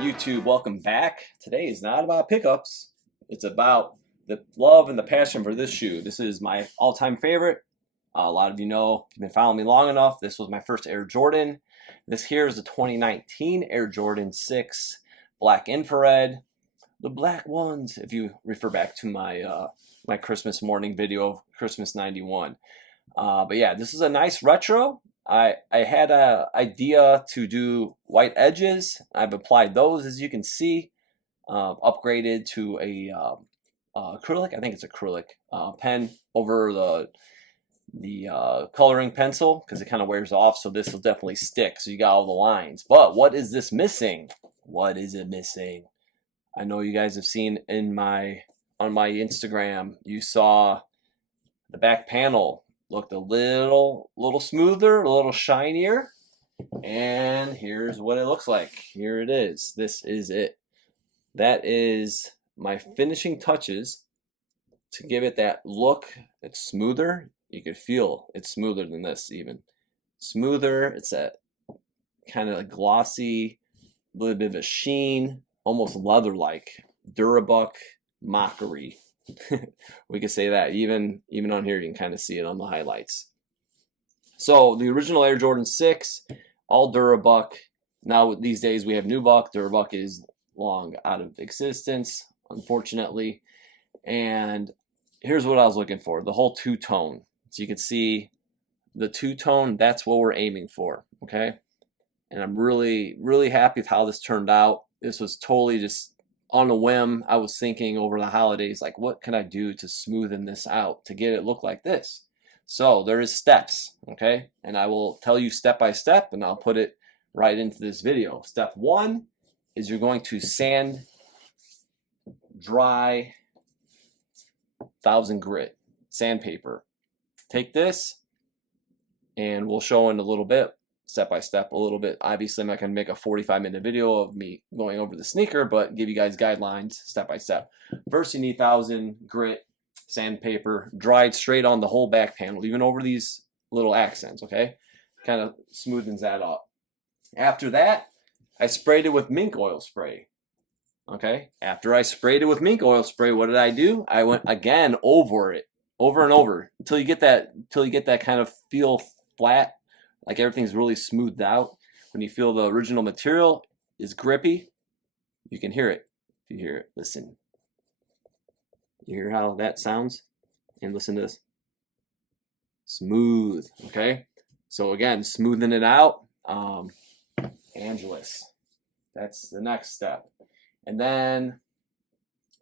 YouTube? Welcome back. Today is not about pickups. It's about the love and the passion for this shoe. This is my all-time favorite. A lot of you know, if you've been following me long enough, this was my first Air Jordan. This here is the 2019 Air Jordan 6 Black Infrared. The black ones, if you refer back to my my Christmas morning video of Christmas 91. But yeah, this is a nice retro. I had an idea to do white edges. I've applied those, as you can see. Upgraded to a acrylic. I think it's acrylic pen over the coloring pencil because it kind of wears off. So this will definitely stick. So you got all the lines. But what is this missing? What is it missing? I know you guys have seen on my Instagram. You saw the back panel looked a little smoother, a little shinier, and here's what it looks like. Here it is. This is it. That is my finishing touches to give it that look. It's smoother. You could feel it's smoother than this even. Smoother. It's that kind of glossy, little bit of a sheen, almost leather-like. Durabuck mockery. We could say that even on here you can kind of see it on the highlights. So the original Air Jordan 6, all Durabuck. Now these days we have nubuck. Durabuck is long out of existence, unfortunately. And here's what I was looking for: the whole two-tone. So you can see the two-tone. That's what we're aiming for. Okay, and I'm really happy with how this turned out. This was totally just on a whim. I was thinking over the holidays, like, what can I do to smoothen this out to get it look like this? So there is steps, okay? And I will tell you step by step, and I'll put it right into this video. Step one is you're going to sand, dry, 1000 grit sandpaper. Take this, and we'll show in a little bit, step by step, a little bit. Obviously, I'm not going to make a 45-minute video of me going over the sneaker, but give you guys guidelines step by step. First, you need 1000 grit sandpaper, dried straight on the whole back panel, even over these little accents, okay? Kind of smoothens that up. After that, I sprayed it with mink oil spray, okay? After I sprayed it with mink oil spray, what did I do? I went again over it, over and over, until you get that kind of feel flat, like everything's really smoothed out. When you feel the original material is grippy, you can hear it. If you hear it, listen. You hear how that sounds? And listen to this. Smooth, okay? So again, smoothing it out. Angelus. That's the next step. And then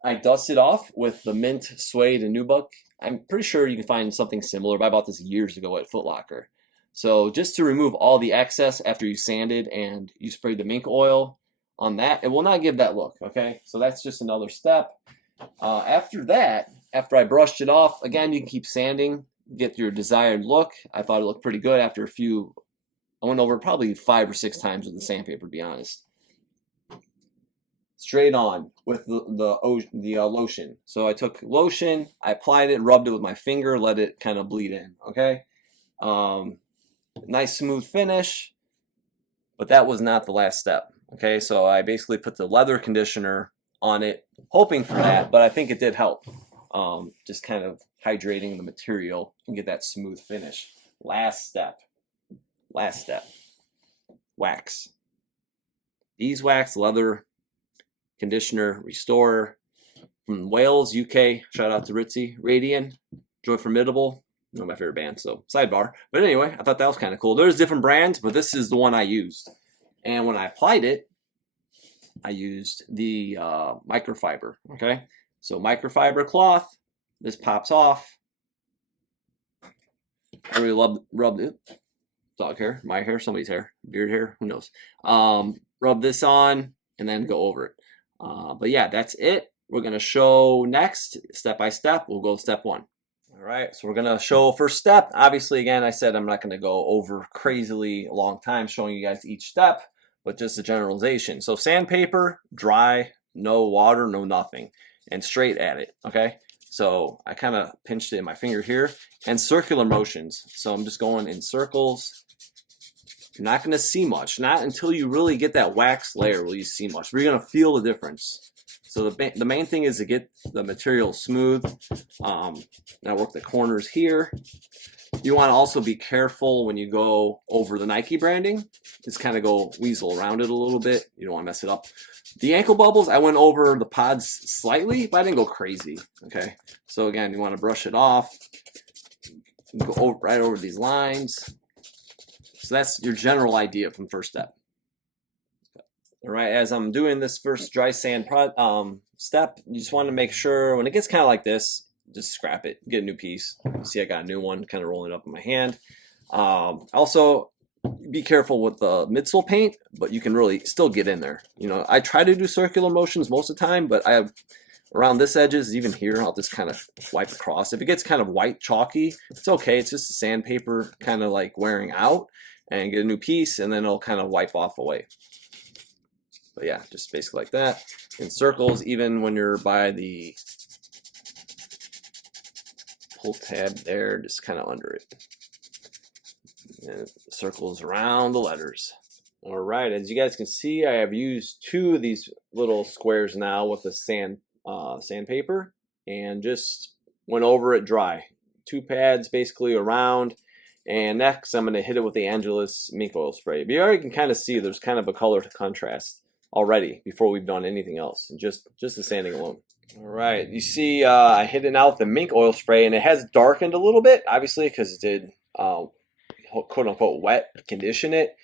I dusted off with the mint suede and nubuck. I'm pretty sure you can find something similar, but I bought this years ago at Foot Locker. So just to remove all the excess after you sanded and you sprayed the mink oil on that, it will not give that look, okay? So that's just another step. After that, after I brushed it off, again, you can keep sanding, get your desired look. I thought it looked pretty good after a few. I went over probably 5 or 6 times with the sandpaper, to be honest. Straight on with the lotion. So I took lotion, I applied it, rubbed it with my finger, let it kind of bleed in, okay? Nice smooth finish, but that was not the last step. Okay, so I basically put the leather conditioner on it, hoping for that, but I think it did help. Just kind of hydrating the material and get that smooth finish. Last step, wax. Beeswax leather conditioner restorer from Wales, UK. Shout out to Ritzy, Radian, Joy Formidable. One of my favorite bands, so sidebar. But anyway, I thought that was kind of cool. There's different brands, but this is the one I used. And when I applied it, I used the microfiber, okay? So microfiber cloth, this pops off. I really rub it. Dog hair, my hair, somebody's hair, beard hair, who knows. Rub this on and then go over it. But yeah, that's it. We're going to show next, step by step. We'll go step one. All right, so we're going to show first step. Obviously, again, I said I'm not going to go over crazily a long time showing you guys each step, but just a generalization. So sandpaper, dry, no water, no nothing, and straight at it, okay? So I kind of pinched it in my finger here, and circular motions. So I'm just going in circles, you're not going to see much. Not until you really get that wax layer will you see much. But you're going to feel the difference. So the main thing is to get the material smooth. Now work the corners here. You want to also be careful when you go over the Nike branding. Just kind of go weasel around it a little bit. You don't want to mess it up. The ankle bubbles, I went over the pods slightly, but I didn't go crazy. Okay, so again, you want to brush it off. You go over, right over these lines. So that's your general idea from first step. All right, as I'm doing this first dry sand step, you just want to make sure when it gets kind of like this, just scrap it, get a new piece. You see I got a new one kind of rolling up in my hand. Also, be careful with the midsole paint, but you can really still get in there. You know, I try to do circular motions most of the time, but I have around this edges, even here, I'll just kind of wipe across. If it gets kind of white chalky, it's okay. It's just the sandpaper kind of like wearing out, and get a new piece, and then it'll kind of wipe off away. But yeah, just basically like that. In circles, even when you're by the pull tab there, just kind of under it. And circles around the letters. All right, as you guys can see, I have used 2 of these little squares now with the sandpaper, and just went over it dry. 2 pads basically around, and next I'm going to hit it with the Angelus mink oil spray. But you already can kind of see there's kind of a color to contrast already before we've done anything else, and just the sanding alone. All right, you see I hit it out with the mink oil spray, and it has darkened a little bit, obviously, because it did quote-unquote wet condition it.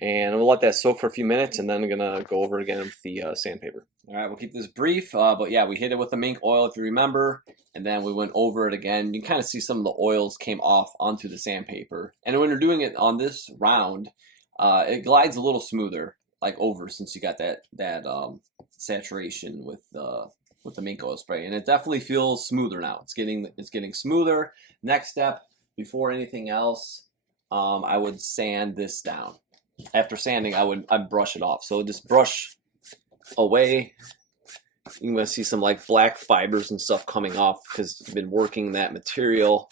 And we'll let that soak for a few minutes, and then I'm gonna go over it again with the sandpaper. All right, we'll keep this brief, but yeah, we hit it with the mink oil, if you remember, and then we went over it again. You can kind of see some of the oils came off onto the sandpaper. And when you're doing it on this round, it glides a little smoother, like over, since you got that saturation with the mink oil spray, and it definitely feels smoother now. It's getting smoother. Next step, before anything else, I would sand this down. After sanding, I'd brush it off. So just brush away. You're gonna see some like black fibers and stuff coming off because you've been working that material.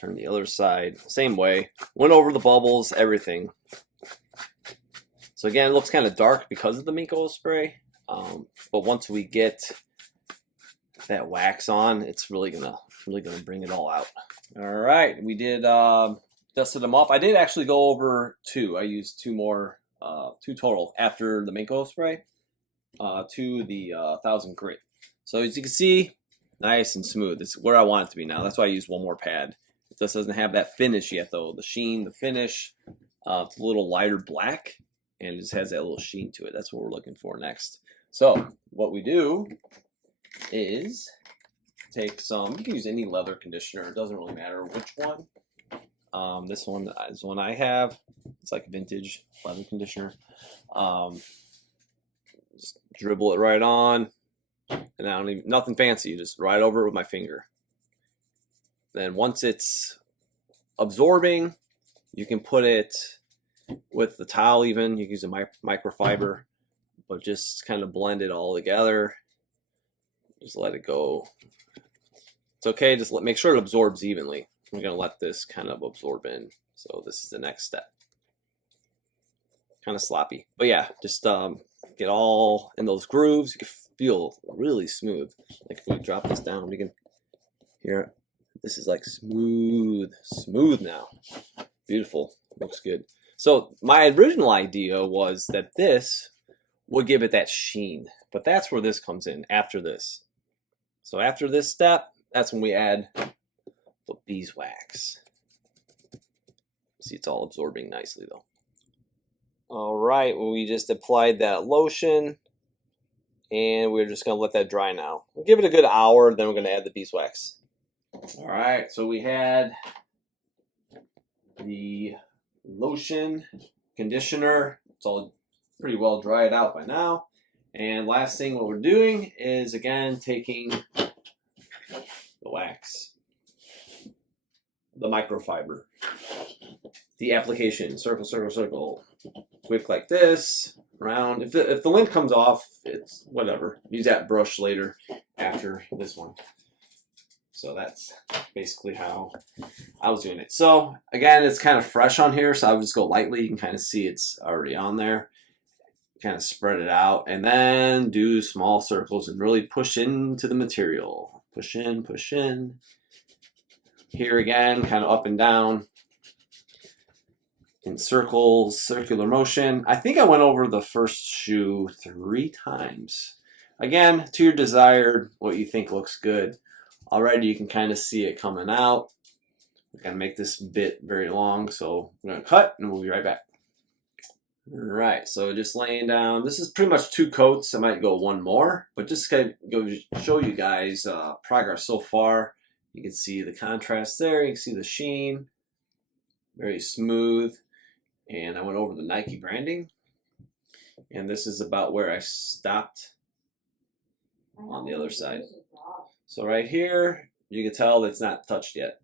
Turn the other side, same way. Went over the bubbles, everything. So again, it looks kind of dark because of the mink oil spray. But once we get that wax on, it's really gonna bring it all out. All right, we did dusted them off. I did actually go over 2. I used 2 more, 2 total after the mink oil spray, to the 1000 grit. So as you can see, nice and smooth. It's where I want it to be now. That's why I used 1 more pad. It just doesn't have that finish yet, though. The sheen, the finish, it's a little lighter black, and it just has that little sheen to it. That's what we're looking for next. So what we do is take some, you can use any leather conditioner. It doesn't really matter which one. This one is one I have. It's like vintage leather conditioner. Just dribble it right on, and I don't even, nothing fancy, just right over it with my finger. Then once it's absorbing, you can put it with the towel even. You can use a microfiber, but just kind of blend it all together. Just let it go. It's okay, just make sure it absorbs evenly. We're going to let this kind of absorb in. So this is the next step. Kind of sloppy. But yeah, just get all in those grooves. You can feel really smooth. Like if we drop this down, we can hear this is like smooth now. Beautiful. Looks good. So my original idea was that this would give it that sheen. But that's where this comes in, after this. So after this step, that's when we add the beeswax. See, it's all absorbing nicely though. All right, well, we just applied that lotion, and we're just gonna let that dry now. We'll give it a good hour, then we're gonna add the beeswax. All right, so we had the lotion, conditioner. It's all pretty well dried out by now. And last thing what we're doing is, again, taking the wax, the microfiber, the application, circle, circle, circle, quick like this, round. If the lint comes off, it's whatever. Use that brush later after this one. So that's basically how I was doing it. So again, it's kind of fresh on here, so I would just go lightly. You can kind of see it's already on there. Kind of spread it out, and then do small circles and really push into the material. Push in, push in. Here again, kind of up and down in circles, circular motion. I think I went over the first shoe 3 times. Again, to your desired, what you think looks good. Already you can kind of see it coming out. We're going to make this bit very long, so we're going to cut and we'll be right back. Alright, so just laying down. This is pretty much 2 coats. I might go 1 more, but just kind of go show you guys progress so far. You can see the contrast there. You can see the sheen. Very smooth. And I went over the Nike branding. And this is about where I stopped on the other side. So right here, you can tell it's not touched yet.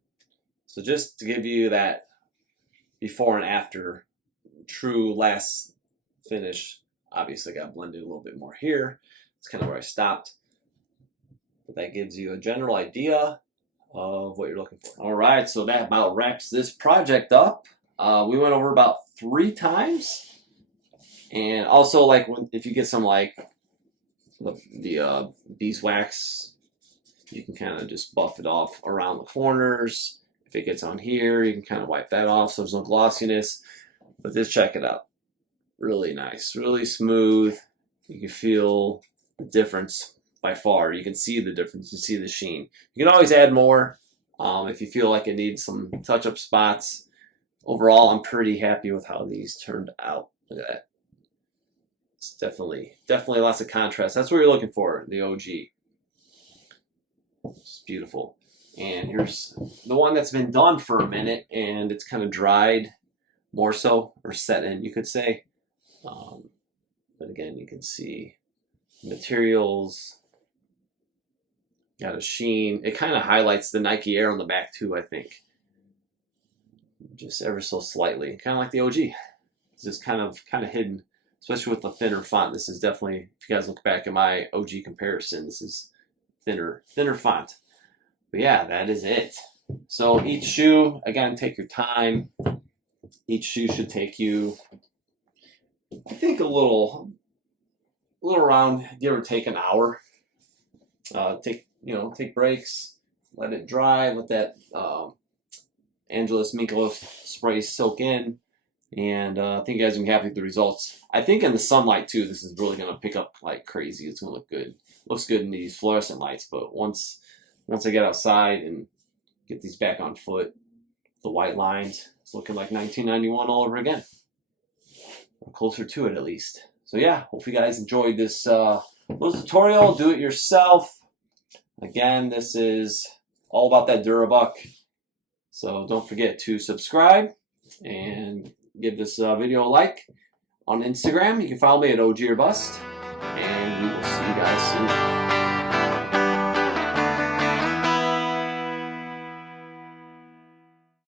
So just to give you that before and after true last finish, obviously got blended a little bit more here. It's kind of where I stopped. But that gives you a general idea of what you're looking for. All right, so that about wraps this project up. We went over about 3 times. And also, like, if you get some, like, the beeswax, you can kind of just buff it off around the corners. If it gets on here, you can kind of wipe that off so there's no glossiness. But just check it out. Really nice, really smooth. You can feel the difference by far. You can see the difference. You see the sheen. You can always add more if you feel like it needs some touch-up spots. Overall, I'm pretty happy with how these turned out. Look at that. It's definitely lots of contrast. That's what you're looking for, the OG. It's beautiful. And here's the one that's been done for a minute, and it's kind of dried more so, or set in, you could say. But again, you can see materials. Got a sheen. It kind of highlights the Nike Air on the back too, I think. Just ever so slightly. Kind of like the OG. It's just kind of hidden, especially with the thinner font. This is definitely, if you guys look back at my OG comparison, this is thinner font. But yeah, that is it. So each shoe, again, take your time. Each shoe should take you, I think, a little around, give or take an hour. Take breaks, let it dry, let that Angelus Mink spray soak in, and I think you guys will be happy with the results. I think in the sunlight too, this is really going to pick up like crazy. It's going to look good. Looks good in these fluorescent lights, but once I get outside and get these back on foot, the white lines, it's looking like 1991 all over again. Or closer to it at least. So yeah, hope you guys enjoyed this little tutorial. Do it yourself. Again, this is all about that Durabuck. So don't forget to subscribe and give this video a like. On Instagram, you can follow me at OG or Bust. And we will see you guys soon.